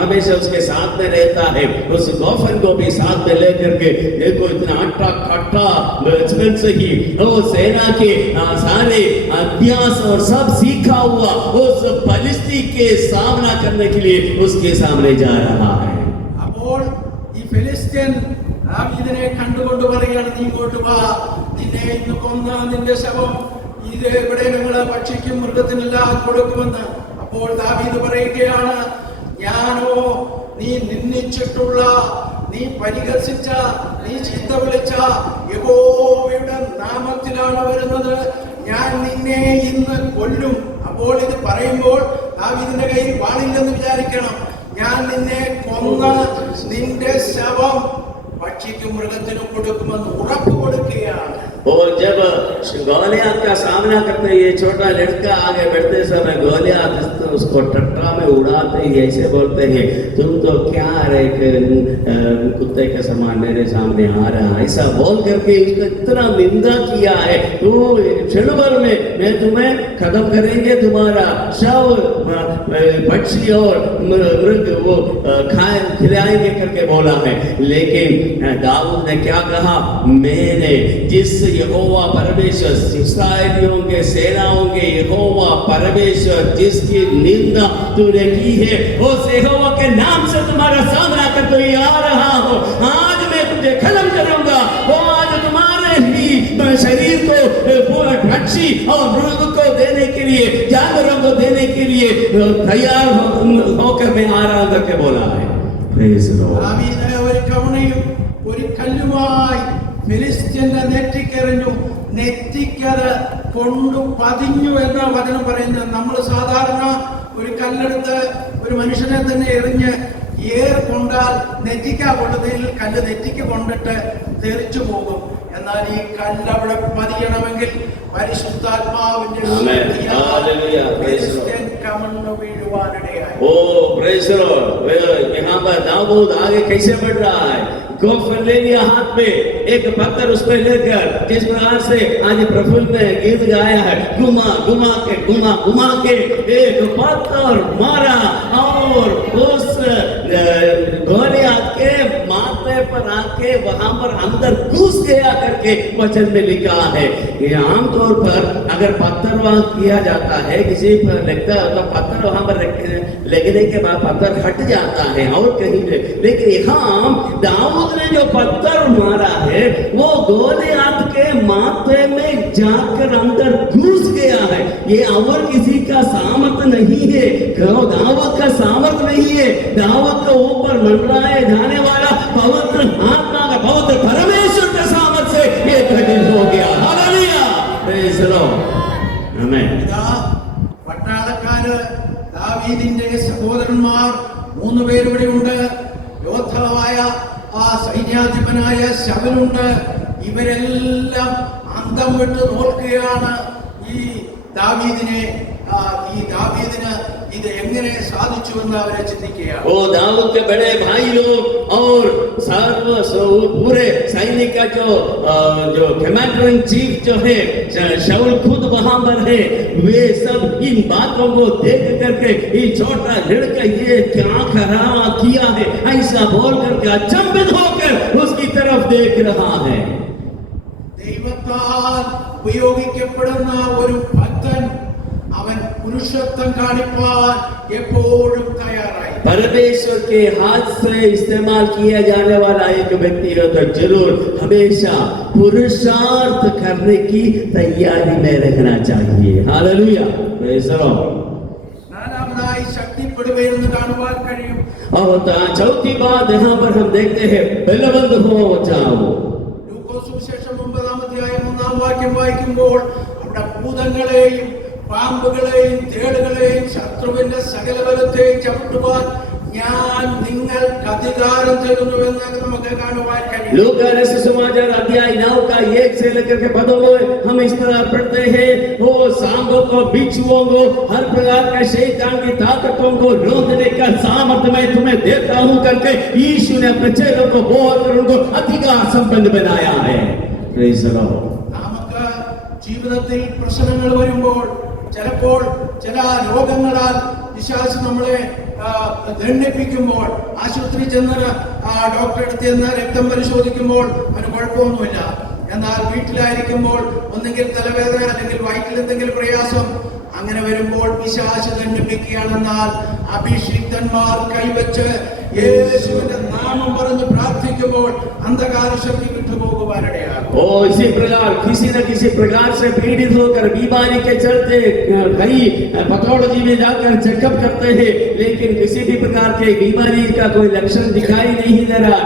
हमेशा उसके साथ में रहता है उस गोफन को भी साथ में लेकर के देखो इतना आटा खट्टा बचपन से ही वो सेना के सारे अभ्यास और सब सीखा हुआ उस फलिस्ती के सामना करने के लिए उसके सामने जा रहा है. അപ്പോൾ ഈ ഫിലിസ്ത്യൻ ദാവീദിനെ കണ്ടുകൊണ്ട് പറയുകയാണ്, നീ ഇങ്ങോട്ട് വാ, നിന്നെ ഇന്ന് കൊന്ന നിന്റെ ശവം ഇത് ഇവിടെ ഞങ്ങൾ ഭക്ഷിക്കും, മൃഗത്തിനെല്ലാം കൊടുക്കുമെന്ന്. അപ്പോൾ ദാവീദ് പറയുകയാണ്, ഞാനോ നീ നിന്ദിച്ചിട്ടുള്ള, നീ പരിഹസിച്ച, നീ ചീത്ത വിളിച്ച യഹോവയുടെ നാമത്തിലാണ് വരുന്നത്, ഞാൻ നിന്നെ ഇന്ന് കൊല്ലും. അപ്പോൾ ഇത് പറയുമ്പോൾ ദാവീദിന്റെ കയ്യിൽ വാളില്ലെന്ന് വിചാരിക്കണം. ഞാൻ നിന്നെ കൊന്ന് നിന്റെ ശവം ഭക്ഷിക്കും, മൃഗത്തിനും കൊടുക്കുമെന്ന് ഉറപ്പ് കൊടുക്കുകയാണ്. और जब गोलियात का सामना करते ये छोटा लड़का आगे बढ़ते समय गोलियात उसको टट्टा में उड़ाते ही ऐसे बोलते हैं, तुम तो क्या एक कुत्ते के समान मेरे सामने आ रहा, ऐसा बोल करके इसको इतना निंदा किया है. तो क्षण भर में मैं तुम्हें खत्म करेंगे, तुम्हारा शव पक्षी और मृग वो खिलाएंगे करके बोला है. लेकिन दाऊद ने क्या कहा, मैंने जिस यहोवा परमेश्वर इस्राएलियों के सेनाओं के यहोवा परमेश्वर जिसकी निंदा तूने की है उस यहोवा के नाम से तुम्हारा सामना करते हुए आ रहा हूं. आज मैं तुझे खत्म करूंगा. वो आज तुम्हारे ही शरीर को पूरा पक्षी और मृग को देने के लिए, जानवरों को देने के लिए तैयार होकर मैं आ रहा हूं करके बोला है. Praise the Lord. ദാവീദ് ഒരു കവണയും ഒരു കല്ലുമായി ഫിലിസ്ത്യന്റെ നെറ്റിക്കെറിഞ്ഞു, നെറ്റിക്കത് കൊണ്ടു പതിഞ്ഞു എന്ന വചനം പറയുന്നത്. നമ്മൾ സാധാരണ ഒരു കല്ലെടുത്ത് ഒരു മനുഷ്യനെ തന്നെ എറിഞ്ഞ് ഏർ കൊണ്ടാൽ നെറ്റിക്ക കൊണ്ടതിൽ കല്ല് നെറ്റിക്ക് കൊണ്ടിട്ട് തെറിച്ചു പോകും. എന്നാൽ ഈ കല്ല് അവിടെ പതിയണമെങ്കിൽ പരിശുദ്ധാത്മാവിന്റെ ഫിലിസ്ത്യൻ കമന്നു വീഴുവാനിടയായി. ओ प्रेज द लॉर्ड. यहाँ पर दाऊद आगे कैसे बढ़ रहा है, गोफन ले लिया हाथ में, एक पत्थर उसमें लेकर जिस प्रकार से आज प्रभु ने गीत गाया है, घुमा घुमा के एक पत्थर मारा और उस गोलियत के माथे पर आके वहां पर अंदर घुस गया करके वचन में लिखा है. ये आमतौर पर अगर पत्थर वहां किया जाता है, किसी पर लगता है तो पत्थर वहां पर लगने के बाद पत्थर हट जाता है और कहीं, लेकिन यहाँ दाऊद ने जो पत्थर मारा है वो गोलियत के माथे में जाकर अंदर घुस गया है. ये और किसी का सामर्थ्य नहीं है, दाऊद का सामर्थ्य नहीं है. दाऊद के ऊपर मंडराए जाने वाला पवित्र आत्मा का, पवित्र परमेश्वर के सामर्थ्य से ये कठिन हो गया. Hallelujah. Praise the lord. Amen. ഇതാ പട്ടാളക്കാര് ദാവീദിന്റെ സഹോദരന്മാർ 3 പേരിവിടെ ഉണ്ട്. യോദ്ധാവായ ആ സൈന്യാധിപനായ ശൗലുണ്ട്. ഇവരെല്ലാം അന്തം വിട്ട് നോക്കുകയാണ് ഈ ദാവീദിന് ഇത് എങ്ങനെ സാധിച്ചുവെന്ന് അവരെ ചിന്തിക്കുകയാണ്. वो दाऊद के बड़े भाई लोग और पूरे सैनिक का जो कमांडर इन चीफ जो है शाऊल खुद वहां पर है, वे सब इन बातों को देख करके ये छोटा लड़का ये क्या खरा किया है ऐसा बोल करके अचंभित होकर उसकी तरफ देख रहा है. ദൈവത്താൽ ഉപയോഗിക്കപ്പെടുന്ന ഒരു ഭക്തൻ അവൻ പുരുഷത്വം കാണിപ്പാൻ എപ്പോഴും തയ്യാറായി. परमेश्वर के हाथ से इस्तेमाल किया जाने वाला एक व्यक्ति हो तो जरूर हमेशा पुरुषार्थ करने की तैयारी में रहना चाहिए. हालेलुया. Praise the Lord. നാലാമതായി ശക്തിപ്പെടുകയെന്ന് കാണുവാൻ കഴിയും. और चौथी बात यहाँ पर हम देखते हैं, बलवंत हो जाओ. ലൂക്കോസ് സുവിശേഷം 9-ാം അധ്യായം 1-ാം വാക്യം വായിക്കുമ്പോൾ അവിടെ ഭൂതങ്ങളെയും പാമ്പുകളെയും തേളുകളെയും ശത്രുവിന്റെ സകല ബലത്തെയും ചവിട്ടുവാൻ ഞാൻ നിങ്ങൾക്ക് അധികാരം തരുന്നുവെന്ന് നമുക്ക് കാണുവാൻ കഴിയും. लूका रचित सुसमाचार अध्याय 9 का 1 से लेकर के पदों में हम इस तरह पढ़ते हैं, वो सांपों को, बिच्छुओं को, हर प्रकार का शैतान की ताकतों को रोकने का सामर्थ्य मैं तुम्हें देता हूं करके यीशु ने अपने चेलों को बोलकर उनको अधिकार संपन्न बनाया है. Praise the Lord. നമുക്ക് ജീവിതത്തിൽ പ്രശ്നങ്ങൾ വരുമ്പോൾ, ചിലപ്പോൾ ചില രോഗങ്ങളാൽ പിശാച് നമ്മളെ ദണ്ഡിപ്പിക്കുമ്പോൾ, ആശുപത്രി ചെന്ന് ഡോക്ടറെ അടുത്ത് ചെന്ന് രക്തം പരിശോധിക്കുമ്പോൾ അവന് കുഴപ്പമൊന്നുമില്ല. എന്നാൽ വീട്ടിലായിരിക്കുമ്പോൾ ഒന്നെങ്കിൽ തലവേദന അല്ലെങ്കിൽ വയറ്റിൽ എന്തെങ്കിലും പ്രയാസം, അങ്ങനെ വരുമ്പോൾ പിശാച് ദണ്ഡിപ്പിക്കുകയാണെന്നാൽ അഭിഷിക്തന്മാർ കൈവച്ച് യേശുവിന്റെ നാമം പറഞ്ഞ് പ്രാർത്ഥിക്കുമ്പോൾ അന്ധകാര ശക്തി വിട്ടുപോകുവാനിടയാകും. ओ इसी प्रकार किसी न किसी प्रकार से पीड़ित होकर बीमारी के चलते कई पैथोलॉजी में जाकर चेकअप करते हैं, लेकिन किसी भी प्रकार के बीमारी का कोई लक्षण दिखाई नहीं दे रहा,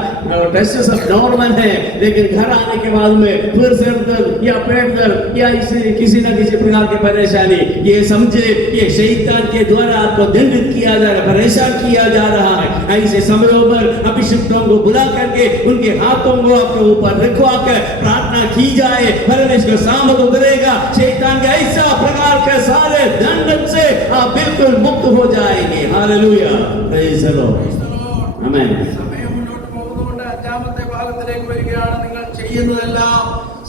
टेस्ट सब नॉर्मल है, लेकिन घर आने के बाद में फिर सिर दर्द या पेट दर्द या इसे किसी न किसी प्रकार की परेशानी, ये समझे ये शैतान के द्वारा आपको दंडित किया जा रहा है, परेशान किया जा रहा है. ऐसे समयों पर अभिषिक्तों को बुला करके उनके हाथों को आपके ऊपर रखवा कर प्रार्थना की जाए, परमेश्वर सामर्थ उतरेगा. शैतान के ऐसा प्रकार के सारे दंड से आप बिल्कुल मुक्त हो जाएंगे. Hallelujah. Praise the lord. Amen. സമയം മുന്നോട്ട് പോകുന്നതുകൊണ്ട് 5ാമത്തെ ഭാഗത്തിലേക്ക് വരികയാണ്. നിങ്ങൾ ചെയ്യുന്നതെല്ലാം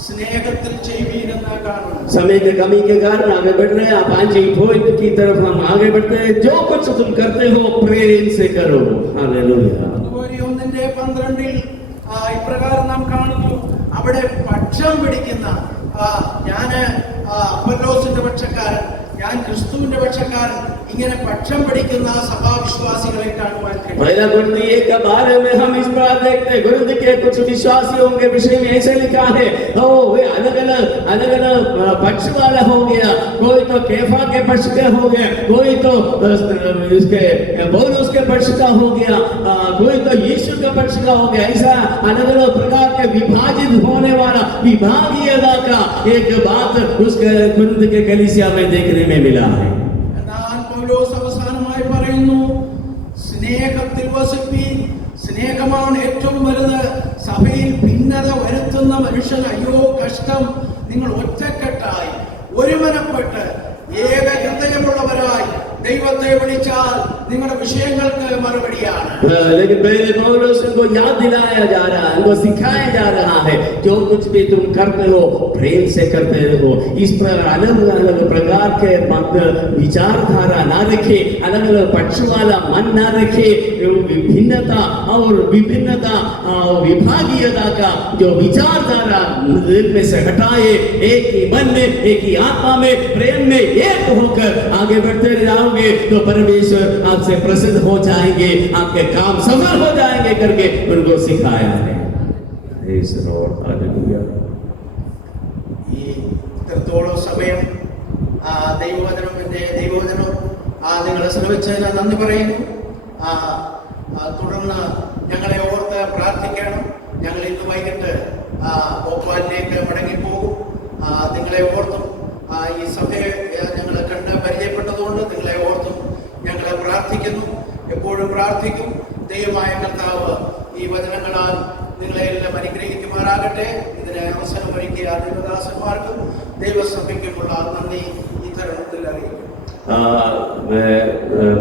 സ്നേഹത്തിൽ ചെയ്യുവീനെന്ന് കാണുന്നു. समय की कमी के कारण आगे बढ़ रहे हैं. आप 5 पॉइंट की तरफ हम आगे बढ़ते हैं. जो कुछ तुम करते हो प्रेम से करो. हालेलुया. 1:12 ഇപ്രകാരം നാം കാണുന്നു. അവിടെ പക്ഷം പിടിക്കുന്ന ഞാന് അപ്പൊല്ലോസിന്റെ പക്ഷക്കാരൻ, ഞാൻ ക്രിസ്തുവിന്റെ പക്ഷക്കാരൻ, ഇങ്ങനെ പക്ഷം പിടിക്കുന്ന സഭാവിശ്വാസികളെ കാണുവാൻ കഴിയും. पहला कुरिन्थी 1 के बारे में हम इस बात देखते हैं, कुरिन्थ के कुछ विश्वासियों के विषय में ऐसे लिखा है, ओ वे अलग अलग पक्ष वाला हो गया. कोई तो कैफा के पक्ष के हो गया, कोई तो इसके पौलुस के पक्ष का हो गया, कोई तो यीशु के पक्ष का हो गया. ऐसा अलग अलग प्रकार के विभाजित होने वाला विभागीयता का एक बात उसके कुरिन्थ के कलीसिया में देखने में मिला है. എന്നാൽ പൗലോസ് അവസാനമായി പറയുന്നു, സ്നേഹത്തിൽ വസിപ്പീൻ. സ്നേഹമാണ് ഏറ്റവും വലുത്. സഭയിൽ ഭിന്നത വരുത്തുന്ന മനുഷ്യൻ അയ്യോ കഷ്ടം. നിങ്ങൾ ഒറ്റക്കെട്ടായി ഒരുമനപ്പെട്ട് ഏക ഹൃദയമുള്ളവരായി ദൈവത്തെ വിളിച്ചാൽ നിങ്ങളുടെ വിഷയങ്ങൾക്ക് മറുപടിയാണ്. लेकिन पहले पौलुस को याद दिलाया जा रहा है, उनको सिखाया जा रहा है, जो कुछ भी तुम करते हो प्रेम से करते रहो. इस प्रकार अलग अलग प्रकार के मत विचारधारा ना रखे, अलग अलग पक्ष वाला मन ना रखे. भिन्नता और विभिन्नता विभागीयता का जो विचारधारा दिल में से हटाए, एक ही मन में, एक ही आत्मा में, प्रेम में एक होकर आगे बढ़ते जाओगे तो परमेश्वर आपसे प्रसन्न हो जाएंगे, आपके काम सफल हो जाएंगे करके उनको सिखाया है. Praise the Lord. Hallelujah. ഈ ഇത്രത്തോളം സമയം ദൈവവചനം നിങ്ങളെ ശ്രമിച്ചതിന് നന്ദി പറയുന്നു. തുടർന്ന് ഞങ്ങളെ ഓർത്ത് പ്രാർത്ഥിക്കണം. ഞങ്ങൾ ഇന്ന് വൈകിട്ട് ഭോപ്പാലിലേക്ക് മടങ്ങിപ്പോകും. നിങ്ങളെ ഓർത്തും ഈ സഭയെ ഞങ്ങൾ കണ്ട് പരിചയപ്പെട്ടതുകൊണ്ട് നിങ്ങളെ ഓർത്തും ഞങ്ങളെ പ്രാർത്ഥിക്കുന്നു. എപ്പോഴും പ്രാർത്ഥിക്കും. ദൈവമായ കർത്താവ് ഈ വചനങ്ങളാൽ നിങ്ങളെ എല്ലാം അനുഗ്രഹിക്കുമാറാകട്ടെ. ഇതിനെ അവസരമൊരുക്കിയ ദൈവദാസന്മാർക്കും ദൈവസഭയ്ക്കുമുള്ള നന്ദി ഈ തരുണത്തിൽ അറിയിക്കും. मैं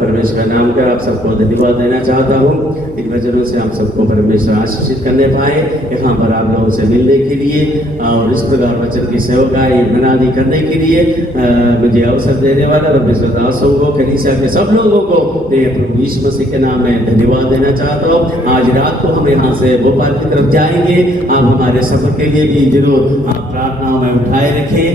परमेश्वर का नाम कर आप सबको धन्यवाद देना चाहता हूँ. इन वचनों से हम सबको परमेश्वर आशीषित करने पाए, यहाँ पर आप लोगों से मिलने के लिए और इस प्रकार वचन की सेवकाई मनादी करने के लिए मुझे अवसर देने वाला परमेश्वर दासों को, कलीसिया के सब लोगों को प्रभु यीशु मसीह के नाम में धन्यवाद देना चाहता हूँ. आज रात को हम यहाँ से भोपाल की तरफ जाएंगे. आप हमारे सफर के लिए भी जरूर आप प्रार्थनाओं में उठाए रखें.